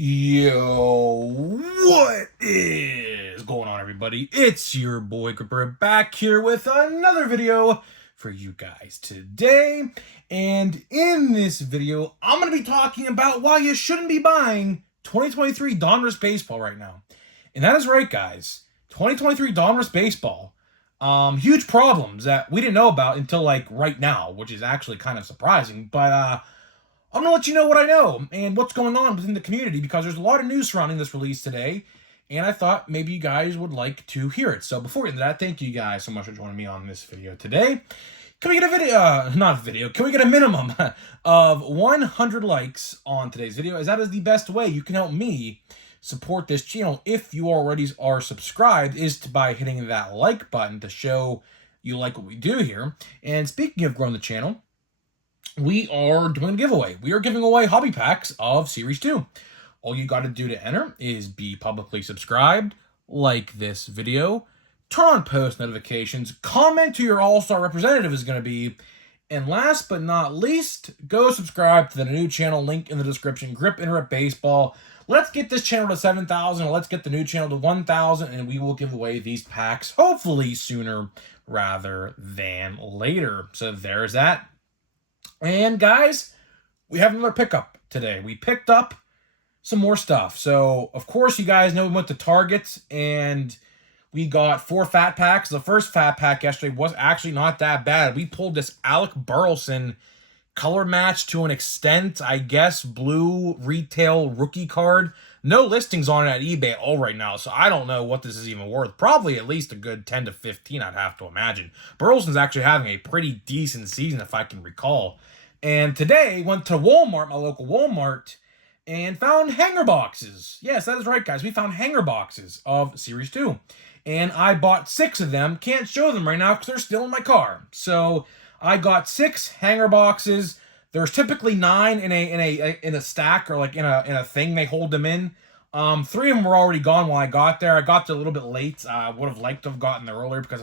Yo, what is going on, everybody? It's your boy Gripper back here with another video for you guys today. And in this video, I'm going to be talking about why you shouldn't be buying 2023 Donruss Baseball right now. And that is right, guys. 2023 Donruss Baseball. Huge problems that we didn't know about until like right now, which is actually kind of surprising. But I'm going to let you know what I know and what's going on within the community because there's a lot of news surrounding this release today, and I thought maybe you guys would like to hear it. So before we get into that, thank you guys so much for joining me on this video today. Can we get a video, not a video, can we get a minimum of 100 likes on today's video, as that is the best way you can help me support this channel if you already are subscribed, is by hitting that like button to show you like what we do here. And speaking of growing the channel, we are doing a giveaway. We are giving away hobby packs of Series 2. All you got to do to enter is be publicly subscribed, like this video, turn on post notifications, comment who your all-star representative is going to be, and last but not least, go subscribe to the new channel, link in the description, Grip and Rip Baseball. Let's get this channel to 7,000, let's get the new channel to 1,000, and we will give away these packs, hopefully sooner rather than later. So there's that. And guys, we have another pickup today. We picked up some more stuff. So, of course, you guys know we went to Target and we got 4 fat packs. The first fat pack yesterday was actually not that bad. We pulled this Alec Burleson color match to an extent, I guess, blue retail rookie card. No listings on it at eBay at all right now, so I don't know what this is even worth. Probably at least a good 10 to 15, I'd have to imagine. Burleson's actually having a pretty decent season, if I can recall. And today, went to Walmart, my local Walmart, and found hanger boxes. Yes, that is right, guys. We found hanger boxes of Series 2. And I bought 6 of them. Can't show them right now because they're still in my car. So I got 6 hanger boxes. There's typically 9 in a stack, or like in a thing they hold them in. 3 of them were already gone when I got there. I got there a little bit late. I would have liked to have gotten there earlier, because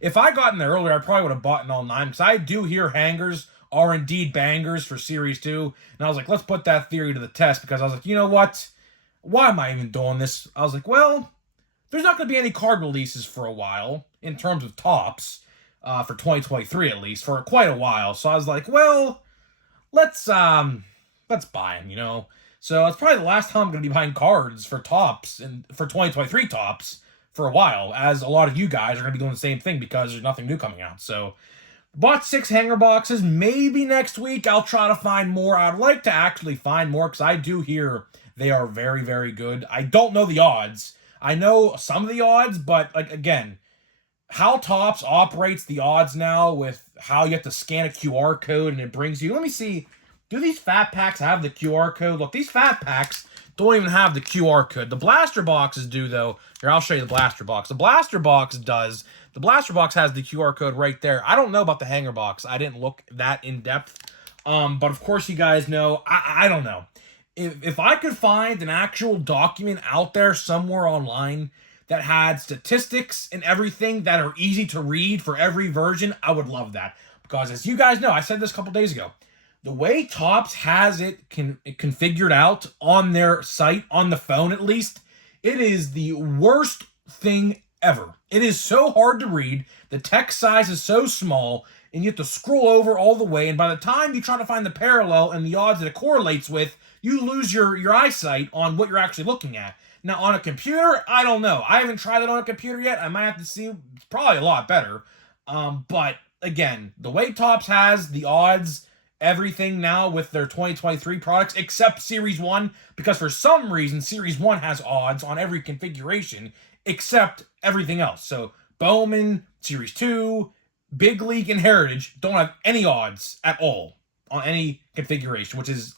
if I gotten there earlier, I probably would have bought all 9, because I do hear hangers are indeed bangers for Series 2. And I was like, let's put that theory to the test, because I was like, you know what? Why am I even doing this? I was like, well, there's not going to be any card releases for a while in terms of tops, for 2023 at least, for quite a while. So I was like, well, let's buy them, you know? So it's probably the last time I'm going to be buying cards for tops, and for 2023 tops, for a while, as a lot of you guys are going to be doing the same thing because there's nothing new coming out. So bought 6 hanger boxes. Maybe next week I'll try to find more. I'd like to actually find more, because I do hear they are very, very good. I don't know the odds. I know some of the odds, but like, again, how Topps operates the odds now with how you have to scan a QR code and it brings you. Let me see. Do these fat packs have the QR code? Look, these fat packs don't even have the QR code. The blaster boxes do, though. Here, I'll show you the blaster box. The blaster box does. The blaster box has the QR code right there. I don't know about the hanger box. I didn't look that in depth. But of course, you guys know. I don't know. If I could find an actual document out there somewhere online that had statistics and everything that are easy to read for every version, I would love that. Because as you guys know, I said this a couple days ago, the way Topps has it configured out on their site, on the phone at least, it is the worst thing ever. It is so hard to read, the text size is so small, and you have to scroll over all the way, and by the time you try to find the parallel and the odds that it correlates with, you lose your eyesight on what you're actually looking at. Now, on a computer, I don't know. I haven't tried it on a computer yet. I might have to see. It's probably a lot better. But, again, the way Topps has the odds, everything now with their 2023 products, except Series 1, because for some reason, Series 1 has odds on every configuration, except everything else. So, Bowman, Series 2, Big League, and Heritage don't have any odds at all on any configuration, which is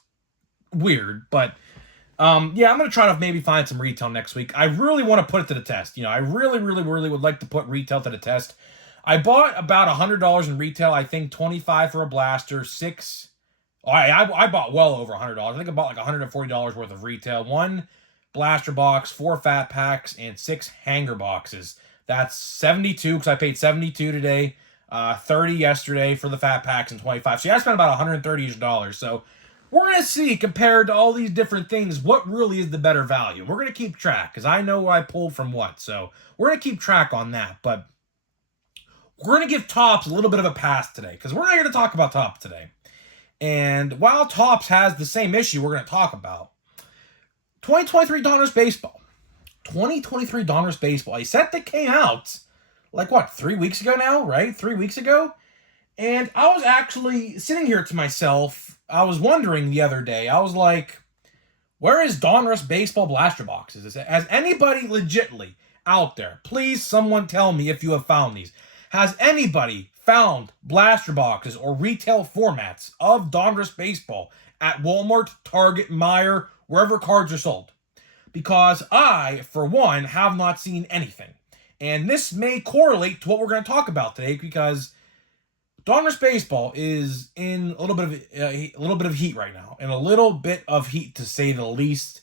weird, but yeah, I'm going to try to maybe find some retail next week. I really want to put it to the test. You know, I really would like to put retail to the test. I bought about $100 in retail. I think 25 for a blaster, 6. I bought well over $100. I think I bought like $140 worth of retail. 1 blaster box, 4 fat packs, and 6 hanger boxes. That's 72, because I paid 72 today, 30 yesterday for the fat packs, and 25. So yeah, I spent about $130. So we're going to see, compared to all these different things, what really is the better value. We're going to keep track, because I know I pulled from what. So we're going to keep track on that. But we're going to give Topps a little bit of a pass today, because we're not here to talk about Topps today. And while Topps has the same issue we're going to talk about, 2023 Donruss Baseball. 2023 Donruss Baseball. A set that came out, like what, 3 weeks ago now, right? 3 weeks ago? And I was actually sitting here to myself, I was wondering the other day, I was like, where is Donruss Baseball blaster boxes? Has anybody legitimately out there, please someone tell me if you have found these. Has anybody found blaster boxes or retail formats of Donruss Baseball at Walmart, Target, Meijer, wherever cards are sold? Because I, for one, have not seen anything. And this may correlate to what we're going to talk about today, because Donruss Baseball is in a little bit of heat right now, and a little bit of heat to say the least.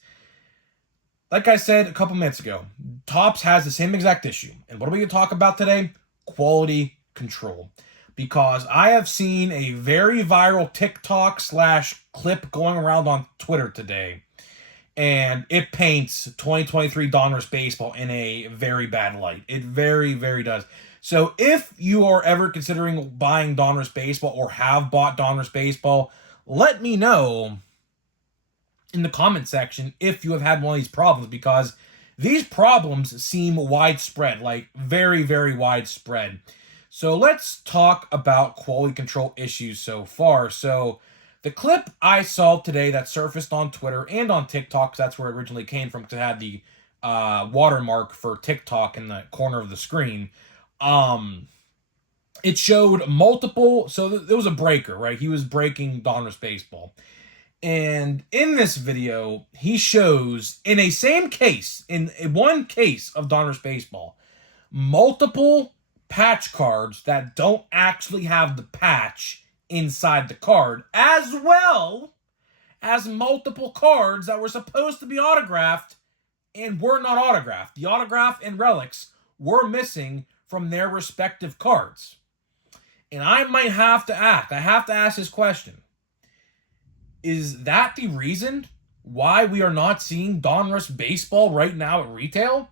Like I said a couple minutes ago, Topps has the same exact issue. And what are we going to talk about today? Quality control. Because I have seen a very viral TikTok / clip going around on Twitter today, and it paints 2023 Donruss Baseball in a very bad light. It very, very does. So if you are ever considering buying Donruss Baseball or have bought Donruss Baseball, let me know in the comment section if you have had one of these problems, because these problems seem widespread, like very, very widespread. So let's talk about quality control issues so far. So the clip I saw today that surfaced on Twitter and on TikTok, 'cause that's where it originally came from, because it had the watermark for TikTok in the corner of the screen. It showed multiple, so there was a breaker, right? He was breaking Donruss Baseball. And in this video, he shows, in a same case, in one case of Donruss Baseball, multiple patch cards that don't actually have the patch inside the card, as well as multiple cards that were supposed to be autographed and were not autographed. The autograph and relics were missing from their respective cards. And I might have to ask this question. Is that the reason why we are not seeing Donruss Baseball right now at retail?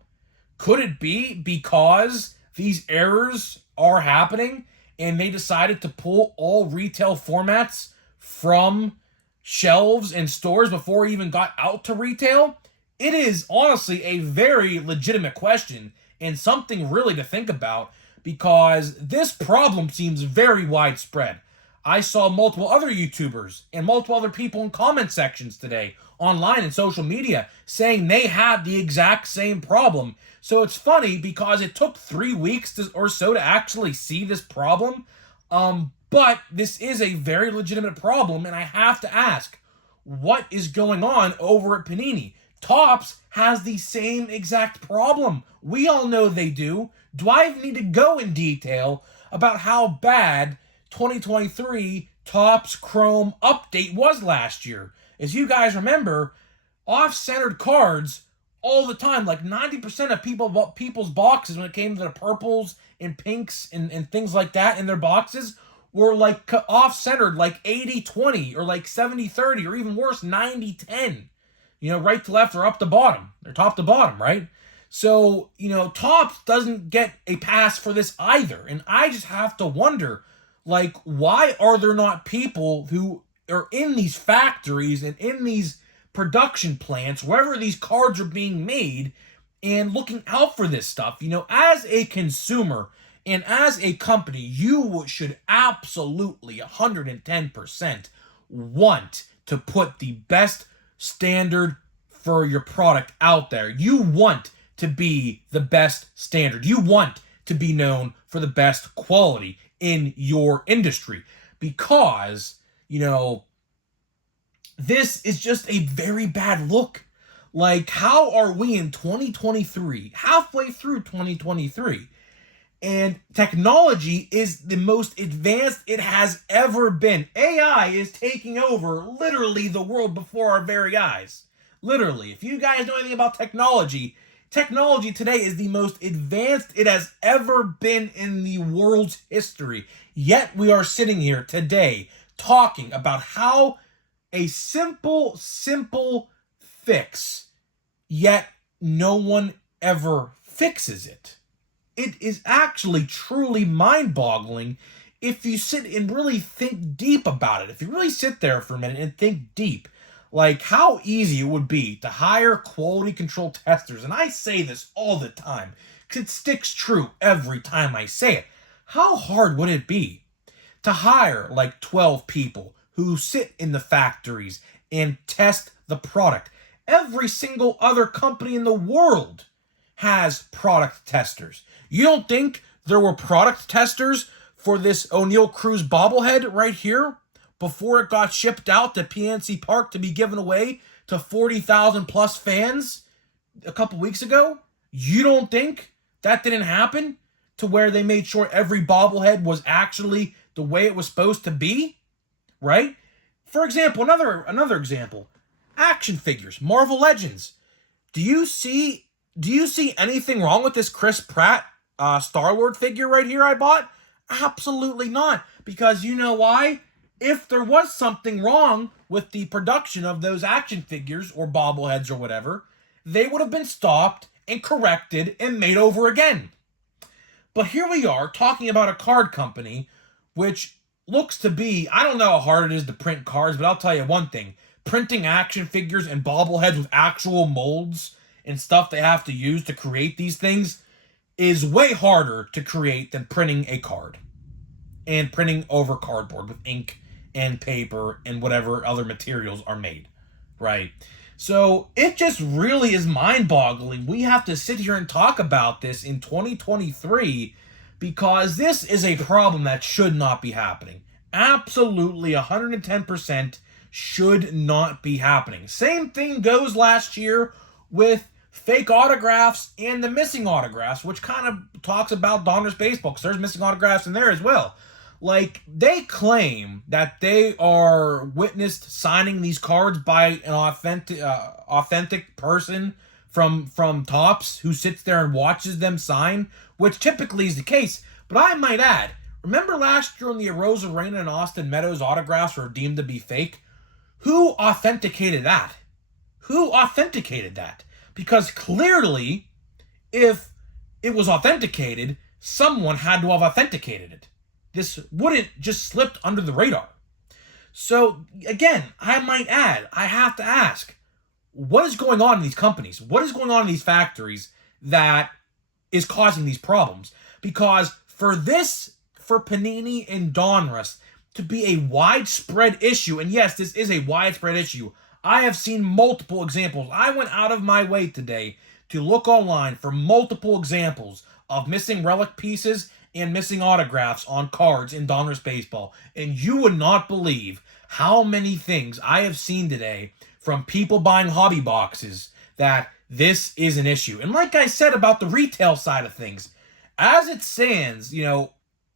Could it be because these errors are happening and they decided to pull all retail formats from shelves and stores before it even got out to retail? It is honestly a very legitimate question and something really to think about, because this problem seems very widespread. I saw multiple other YouTubers and multiple other people in comment sections today, online and social media, saying they had the exact same problem. So it's funny because it took 3 weeks or so to actually see this problem. But this is a very legitimate problem, and I have to ask, what is going on over at Panini? Topps has the same exact problem. We all know they do. Do I even need to go in detail about how bad 2023 Topps Chrome update was last year? As you guys remember, off-centered cards all the time, like 90% of people's boxes when it came to the purples and pinks and things like that in their boxes were like off-centered, like 80-20 or like 70-30 or even worse, 90-10. You know, right to left or up to bottom. Or top to bottom, right? So, you know, Topps doesn't get a pass for this either. And I just have to wonder, like, why are there not people who are in these factories and in these production plants, wherever these cards are being made, and looking out for this stuff? You know, as a consumer and as a company, you should absolutely 110% want to put the best standard for your product out there. You want to be the best standard. You want to be known for the best quality in your industry, because, you know, this is just a very bad look. Like, how are we in 2023, halfway through 2023, and technology is the most advanced it has ever been? AI is taking over literally the world before our very eyes. Literally. If you guys know anything about technology, technology today is the most advanced it has ever been in the world's history. Yet we are sitting here today talking about how A simple fix, yet no one ever fixes it. It is actually truly mind-boggling if you sit and really think deep about it. If you really sit there for a minute and think deep, like how easy it would be to hire quality control testers. And I say this all the time because it sticks true every time I say it. How hard would it be to hire like 12 people who sit in the factories and test the product? Every single other company in the world has product testers. You don't think there were product testers for this O'Neal Cruz bobblehead right here before it got shipped out to PNC Park to be given away to 40,000 plus fans a couple weeks ago? You don't think that didn't happen to where they made sure every bobblehead was actually the way it was supposed to be? Right? For example, another example, action figures, Marvel Legends. Do you see anything wrong with this Chris Pratt Star-Lord figure right here I bought? Absolutely not. Because you know why? If there was something wrong with the production of those action figures or bobbleheads or whatever, they would have been stopped and corrected and made over again. But here we are talking about a card company which looks to be, I don't know how hard it is to print cards, but I'll tell you one thing. Printing action figures and bobbleheads with actual molds and stuff they have to use to create these things is way harder to create than printing a card and printing over cardboard with ink and paper and whatever other materials are made, right? So it just really is mind-boggling. We have to sit here and talk about this in 2023 because this is a problem that should not be happening. Absolutely 110% should not be happening. Same thing goes last year with fake autographs and the missing autographs, which kind of talks about Donruss Baseball because there's missing autographs in there as well. Like, they claim that they are witnessed signing these cards by an authentic person from Topps who sits there and watches them sign, which typically is the case. But I might add, remember last year when the Arozarena and Austin Meadows autographs were deemed to be fake? Who authenticated that? Who authenticated that? Because clearly, if it was authenticated, someone had to have authenticated it. This wouldn't just slipped under the radar. So, again, I might add, I have to ask, what is going on in these companies? What is going on in these factories that is causing these problems? Because for Panini and Donruss to be a widespread issue, and yes, this is a widespread issue, I have seen multiple examples. I went out of my way today to look online for multiple examples of missing relic pieces and missing autographs on cards in Donruss Baseball. And you would not believe how many things I have seen today from people buying hobby boxes that this is an issue. And like I said about the retail side of things, as it stands,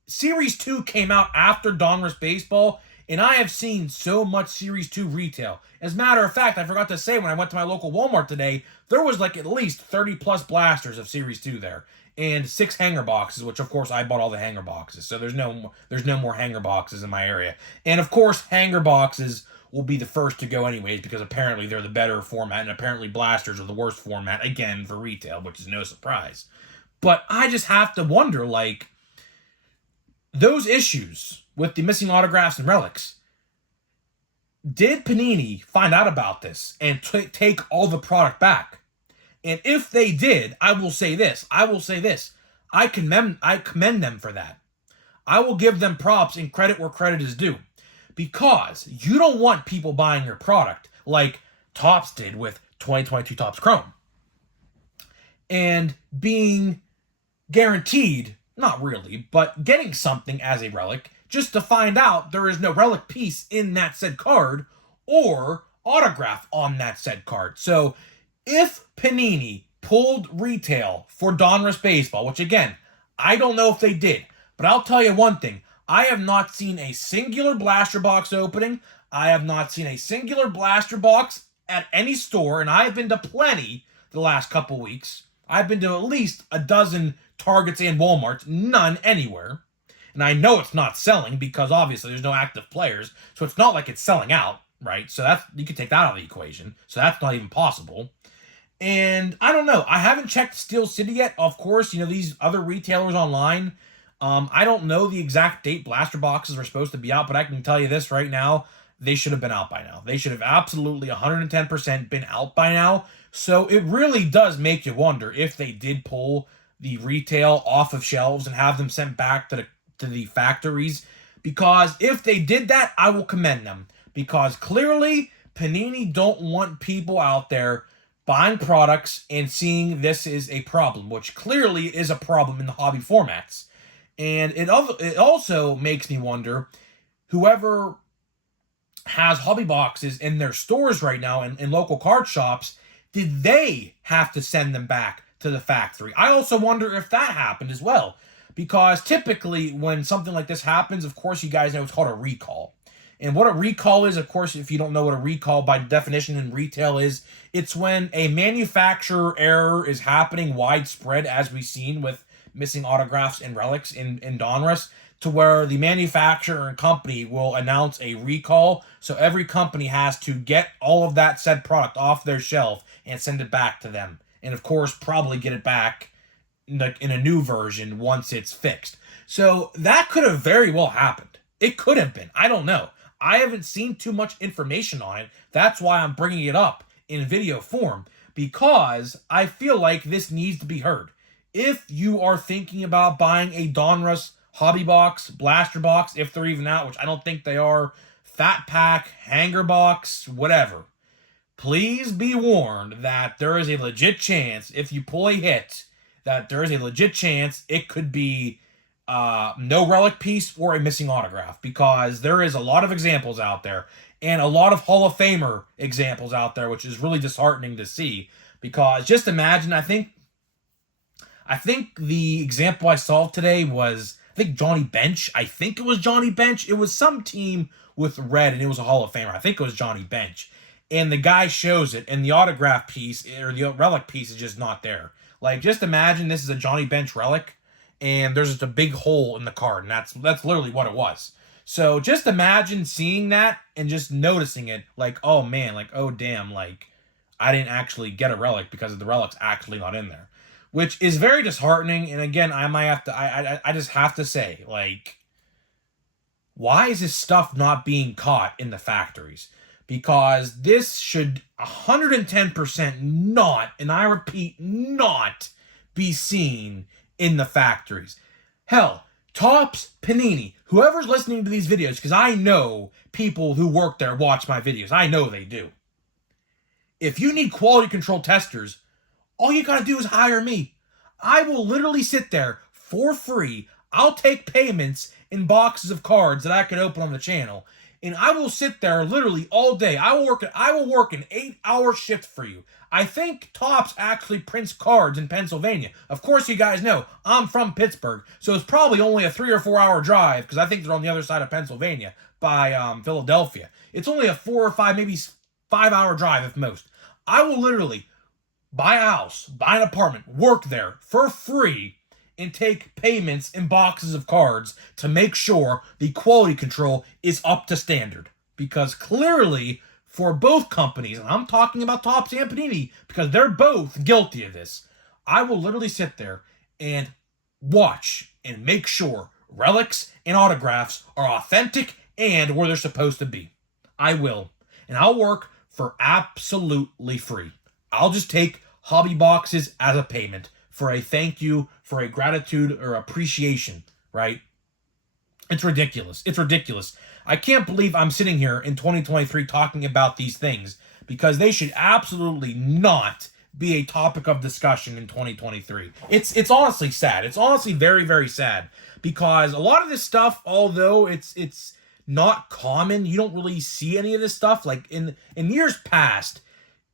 Series 2 came out after Donruss Baseball, and I have seen so much Series 2 retail. As a matter of fact, I forgot to say when I went to my local Walmart today, there was like at least 30 plus blasters of Series 2 there. And 6 hanger boxes, which of course I bought all the hanger boxes. So there's no more hanger boxes in my area. And of course, hanger boxes will be the first to go anyways, because apparently they're the better format, and apparently blasters are the worst format, again, for retail, which is no surprise. But I just have to wonder, like, those issues with the missing autographs and relics, did Panini find out about this and take all the product back? And if they did, I will say this. I commend them for that. I will give them props and credit where credit is due. Because you don't want people buying your product like Topps did with 2022 Topps Chrome. And being guaranteed, not really, but getting something as a relic just to find out there is no relic piece in that said card or autograph on that said card. So if Panini pulled retail for Donruss Baseball, which again, I don't know if they did, but I'll tell you one thing. I have not seen a singular blaster box opening. I have not seen a singular blaster box at any store, and I've been to plenty the last couple weeks. I've been to at least a dozen Targets and Walmarts, none anywhere. And I know it's not selling because obviously there's no active players, so it's not like it's selling out. right? So that's, you could take that out of the equation. So that's not even possible. And I don't know. I haven't checked Steel City yet. Of course, you know, these other retailers online. I don't know the exact date blaster boxes were supposed to be out, but I can tell you this right now. They should have been out by now. They should have absolutely 110% been out by now. So it really does make you wonder if they did pull the retail off of shelves and have them sent back to the factories. Because if they did that, I will commend them. Because clearly, Panini don't want people out there buying products and seeing this is a problem, which clearly is a problem in the hobby formats. And it also makes me wonder, whoever has hobby boxes in their stores right now in local card shops, did they have to send them back to the factory? I also wonder if that happened as well. Because typically when something like this happens, of course you guys know it's called a recall. And what a recall is, of course, if you don't know what a recall by definition in retail is, it's when a manufacturer error is happening widespread, as we've seen with missing autographs and relics in Donruss, to where the manufacturer and company will announce a recall. So every company has to get all of that said product off their shelf and send it back to them. And of course, probably get it back in a new version once it's fixed. So that could have very well happened. It could have been. I don't know. I haven't seen too much information on it. That's why I'm bringing it up in video form, because I feel like this needs to be heard. If you are thinking about buying a Donruss hobby box, blaster box, if they're even out, which I don't think they are, fat pack, hanger box, whatever, please be warned that there is a legit chance, if you pull a hit, that there is a legit chance it could be no relic piece or a missing autograph, because there is a lot of examples out there and a lot of Hall of Famer examples out there, which is really disheartening to see. Because just imagine, I think the example I saw today was, I think Johnny Bench. I think it was Johnny Bench. It was some team with red and it was a Hall of Famer. I think it was Johnny Bench. And the guy shows it and the autograph piece or the relic piece is just not there. Like, just imagine this is a Johnny Bench relic and there's just a big hole in the card, and that's literally what it was. So just imagine seeing that and just noticing it, like, oh man, like, oh damn, like, I didn't actually get a relic because the relic's actually not in there. Which is very disheartening, and again, I might have to, I just have to say, like, why is this stuff not being caught in the factories? Because this should 110% not, and I repeat, not be seen in the factories. Hell, Topps, Panini, whoever's listening to these videos, because I know people who work there watch my videos. I know they do. If you need quality control testers, all you gotta do is hire me. I will literally sit there for free. I'll take payments in boxes of cards that I could open on the channel, and I will sit there literally all day. I will work an 8-hour shift for you. I think Topps actually prints cards in Pennsylvania. Of course, you guys know I'm from Pittsburgh, so it's probably only a 3 or 4 hour drive, because I think they're on the other side of Pennsylvania by Philadelphia. It's only a 4 or 5, maybe 5 hour drive at most. I will literally buy a house, buy an apartment, work there for free, and take payments in boxes of cards to make sure the quality control is up to standard. Because clearly, for both companies, and I'm talking about Topps and Panini, because they're both guilty of this, I will literally sit there and watch and make sure relics and autographs are authentic and where they're supposed to be. I will. And I'll work for absolutely free. I'll just take hobby boxes as a payment for a thank you, for a gratitude or appreciation, right? It's ridiculous. It's ridiculous. I can't believe I'm sitting here in 2023 talking about these things, because they should absolutely not be a topic of discussion in 2023. It's honestly sad. It's honestly very, very sad, because a lot of this stuff, although it's not common, you don't really see any of this stuff. Like in years past,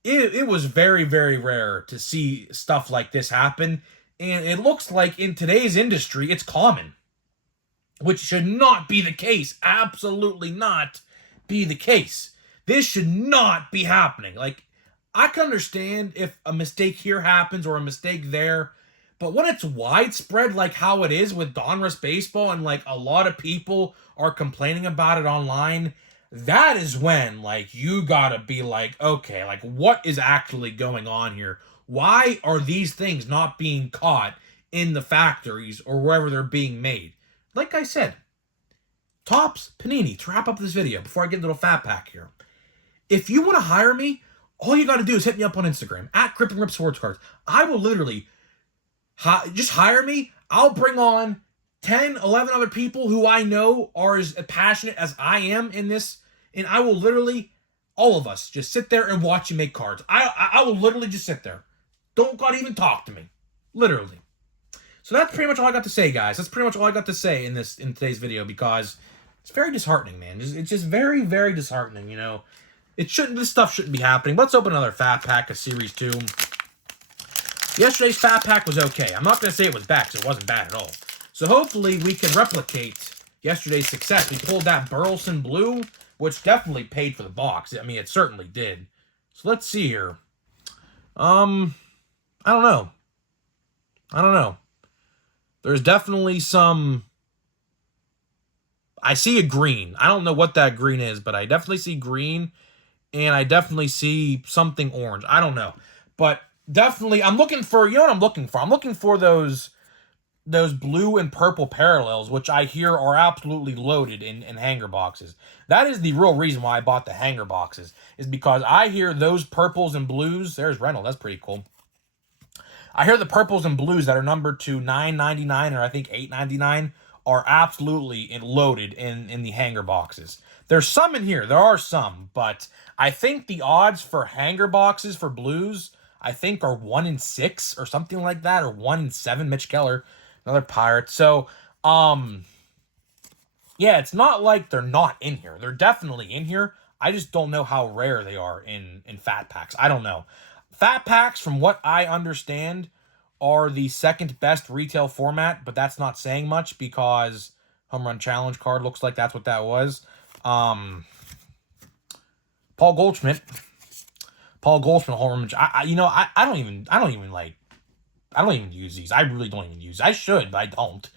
it was very, very rare to see stuff like this happen. And it looks like in today's industry, it's common, which should not be the case. Absolutely not be the case. This should not be happening. Like, I can understand if a mistake here happens or a mistake there, but when it's widespread like how it is with Donruss Baseball, and like a lot of people are complaining about it online, that is when, like, you gotta be like, okay, like, what is actually going on here? Why are these things not being caught in the factories or wherever they're being made? Like I said, Topps, Panini, to wrap up this video before I get into the fat pack here. If you want to hire me, all you got to do is hit me up on Instagram, at Grip and Rip Sports Cards. I will literally just hire me. I'll bring on 10, 11 other people who I know are as passionate as I am in this, and I will literally, all of us, just sit there and watch you make cards. I will literally just sit there. Don't gotta even talk to me. Literally. So that's pretty much all I got to say, guys. That's pretty much all I got to say in today's video, because it's very disheartening, man. It's just very, very disheartening, you know. This stuff shouldn't be happening. Let's open another fat pack of Series 2. Yesterday's fat pack was okay. I'm not going to say it was bad, because it wasn't bad at all. So hopefully we can replicate yesterday's success. We pulled that Burleson Blue, which definitely paid for the box. I mean, it certainly did. So let's see here. I don't know. There's definitely some... I see a green. I don't know what that green is, but I definitely see green, and I definitely see something orange. I don't know. But definitely, I'm looking for... You know what I'm looking for? I'm looking for those blue and purple parallels, which I hear are absolutely loaded in hanger boxes. That is the real reason why I bought the hanger boxes, is because I hear those purples and blues... There's Reynolds. That's pretty cool. I hear the purples and blues that are numbered to $9.99 or I think $8.99 are absolutely loaded in the hanger boxes. There's some in here. There are some, but I think the odds for hanger boxes for blues, I think, are 1 in 6 or something like that, or 1 in 7. Mitch Keller, another Pirate. So, yeah, it's not like they're not in here. They're definitely in here. I just don't know how rare they are in fat packs. I don't know. Fat packs, from what I understand, are the second best retail format, but that's not saying much because Home Run Challenge card looks like that's what that was. Paul Goldschmidt, Home Run. I don't even use these. I really don't even use. I should, but I don't.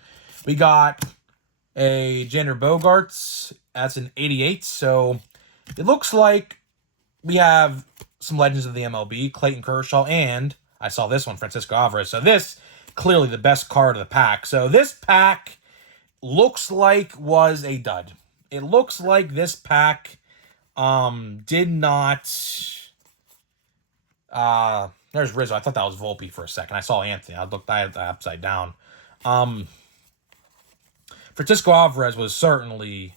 We got a Xander Bogaerts. That's an 88. So it looks like we have some legends of the MLB, Clayton Kershaw, and I saw this one, Francisco Alvarez. So this, clearly the best card of the pack. So this pack looks like was a dud. It looks like this pack did not... there's Rizzo. I thought that was Volpe for a second. I saw Anthony. I looked at that upside down. Francisco Alvarez was certainly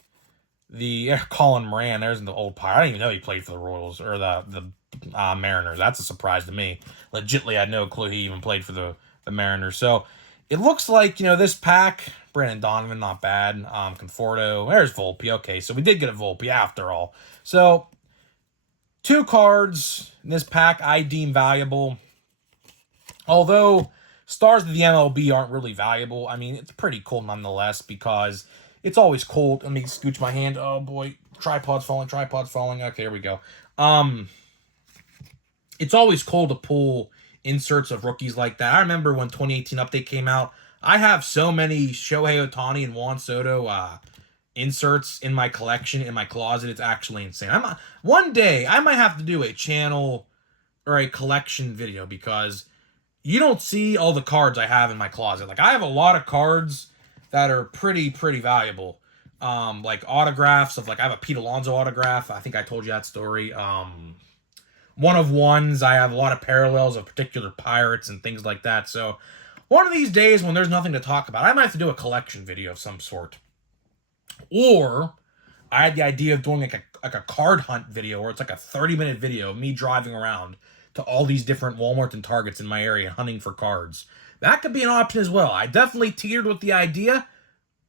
the... Colin Moran, there's the old Pirate. I didn't even know he played for the Royals, or the Mariners. That's a surprise to me. Legitly, I had no clue he even played for the Mariners. So it looks like, you know, this pack, Brandon Donovan, not bad. Conforto, there's Volpe. Okay, so we did get a Volpe after all. So 2 cards in this pack I deem valuable. Although stars of the MLB aren't really valuable, I mean, it's pretty cool nonetheless, because it's always cool. Let me scooch my hand. Oh boy, tripod's falling. Okay, here we go. It's always cool to pull inserts of rookies like that. I remember when 2018 update came out, I have so many Shohei Ohtani and Juan Soto inserts in my collection, in my closet. It's actually insane. One day, I might have to do a channel or a collection video, because you don't see all the cards I have in my closet. Like, I have a lot of cards that are pretty valuable. Like autographs of, like, I have a Pete Alonso autograph. I think I told you that story. One of ones. I have a lot of parallels of particular Pirates and things like that. So one of these days, when there's nothing to talk about, I might have to do a collection video of some sort. Or I had the idea of doing like a card hunt video, where it's like a 30-minute video of me driving around to all these different Walmarts and Targets in my area hunting for cards. That could be an option as well. I definitely teetered with the idea.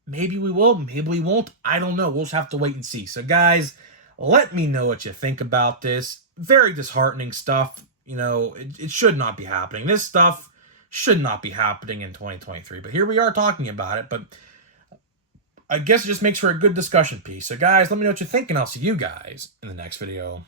Maybe we will, maybe we won't. I don't know. We'll just have to wait and see. So guys, let me know what you think about this. Very disheartening stuff. You know, it should not be happening. This stuff should not be happening in 2023. But here we are talking about it. But I guess it just makes for a good discussion piece. So guys, let me know what you think, and I'll see you guys in the next video.